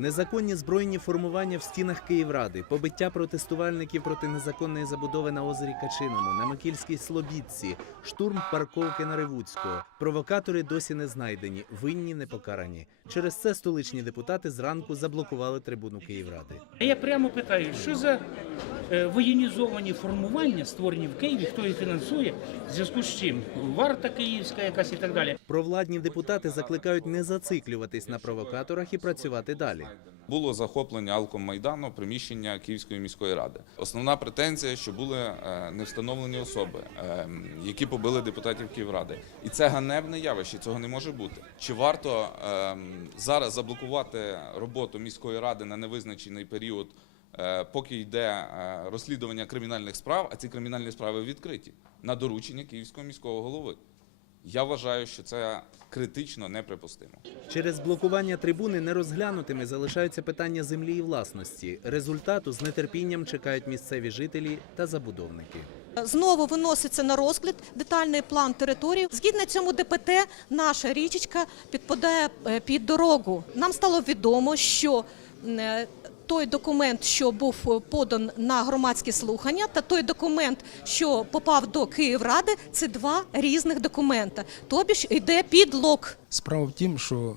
Незаконні збройні формування в стінах Київради, побиття протестувальників проти незаконної забудови на озері Качиному, на Макільській Слобідці, штурм парковки на Ревуцького. Провокатори досі не знайдені, винні не покарані. Через це столичні депутати зранку заблокували трибуну Київради. Я прямо питаю, що за воєнізовані формування створені в Києві, хто їх фінансує, в зв'язку з чим? Варта київська якась і так далі. Провладні депутати закликають не зациклюватись на провокаторах і працювати далі. Було захоплення Алкомайдану, приміщення Київської міської ради. Основна претензія, що були е, не встановлені особи, е, які побили депутатів Київради. І це ганебне явище, цього не може бути. Чи варто е, зараз заблокувати роботу міської ради на невизначений період, е, поки йде е, розслідування кримінальних справ, а ці кримінальні справи відкриті на доручення Київського міського голови? Я вважаю, що це критично неприпустимо. Через блокування трибуни нерозглянутими залишаються питання землі і власності. Результату з нетерпінням чекають місцеві жителі та забудовники. Знову виноситься на розгляд детальний план території. Згідно цьому ДПТ, наша річечка підпадає е, під дорогу. Нам стало відомо, що е, той документ, що був е, подан на громадські слухання, та той документ, що попав до Київради, це два різних документа. Тобі ж йде підлог. Справа в тім, що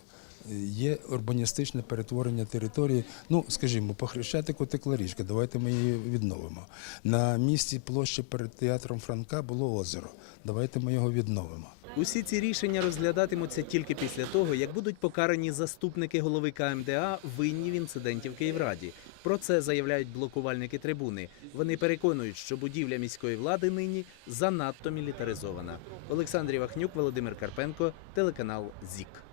е, є урбаністичне перетворення території. Ну, скажімо, по Хрещатику текла річка, давайте ми її відновимо. На місці площі перед театром Франка було озеро. Давайте ми його відновимо. Усі ці рішення розглядатимуться тільки після того, як будуть покарані заступники голови КМДА винні в інциденті в Київраді. Про це заявляють блокувальники трибуни. Вони переконують, що будівля міської влади нині занадто мілітаризована. Олександр Івахнюк, Володимир Карпенко, телеканал ЗІК.